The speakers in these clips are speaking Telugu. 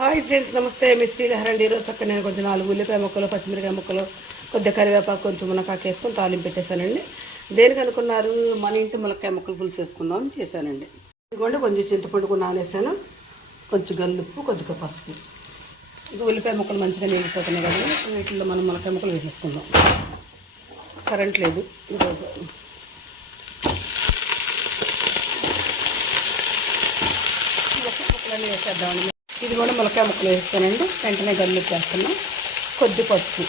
హాయ్ ఫ్రెండ్స్, నమస్తే. మీ శ్రీలహరి అండి. ఈరోజు చక్కగా నేను కొంచెం 4 ఉల్లిపాయ ముక్కలు, పచ్చిమిరకాయ ముక్కలు, కొద్దిగా కరివేపాకు, కొంచెం మునక్కాకు వేసుకొని తాలింపు పెట్టేశానండి. దేనికి అనుకున్నారు? మన ఇంటి మునక్కాయ ముక్కలు పులుసు వేసుకుందామని చేశానండి. ఇదిగోండి, కొంచెం చింతపండు నానేసాను, కొంచెం గల్లుప్పు, కొద్దిగా పసుపు. ఇక ఉల్లిపాయ ముక్కలు మంచిగా నిండిపోతున్నాయి కదా, వీటిల్లో మనం మునక్కాయ ముక్కలు వేసేసుకుందాం. కరెంట్ లేదు ఈరోజు. ముక్కలన్నీ వేసేద్దామండి. ఇది కూడా ములక్కాయ ముక్కలు వేస్తానండి. వెంటనే గల్లుప్పు వేస్తున్నాం, కొద్ది పసుపు.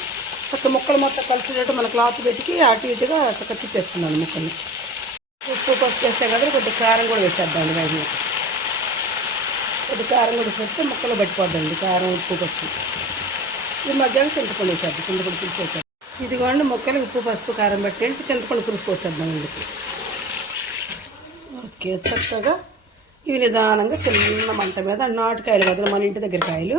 చక్క ముక్కలు మొత్తం కలిసినట్టు మన క్లాత్ పెట్టి అటు ఇటుగా చక్క తిప్పేస్తున్నాను ముక్కల్ని. ఉప్పు పసుపు వేసాం కదా, కొద్ది కారం కూడా వేసేద్దామండి. బయట కొద్ది కారం కూడా వేసేస్తే ముక్కలు పట్టిపోద్దండి. కారం, ఉప్పు, పసుపు. ఈ మధ్యాహ్నం చింతపండు వేసేద్దాం, చింతపండు పులుసు వేసేద్దాం. ఇదిగోండి, ముక్కలు ఉప్పు పసుపు కారం పెట్టి చింతపండు పులుసు పోసేద్దామండి. ఓకే, చక్కగా ఇవి నిదానంగా చిన్న మంట మీద, నాటుకాయలు కదా మన ఇంటి దగ్గర కాయలు,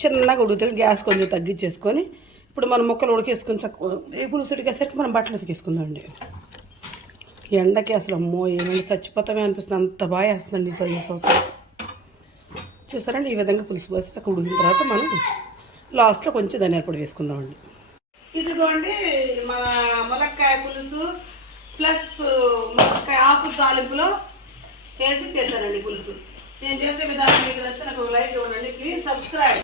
చిన్నగా ఉడుకుతాయి. గ్యాస్ కొంచెం తగ్గించేసుకొని ఇప్పుడు మనం ముక్కలు ఉడికేసుకొని చక్కగా ఈ పులుసు ఉడికేసరికి మనం బట్టలు ఉతికేసుకుందామండి. ఎండకి అసలు అమ్మో ఏమైనా చచ్చిపోతామే అనిపిస్తుంది, అంత బాగా వేస్తుందండి ఈ సంవత్సరం. చూసారండి, ఈ విధంగా పులుసు పోసి చక్కగా ఉడికిన తర్వాత మనం లాస్ట్లో కొంచెం ధనియాల పొడి వేసుకుందామండి. ఇదిగోండి, మన మునక్కాయ పులుసు ప్లస్ మునక్కాయ ఆకు తాలింపులో వేసి చేశానండి పులుసు. నేను చేసే విధానం మీకు నచ్చితే నాకు లైక్ ఇవ్వండి. Please subscribe.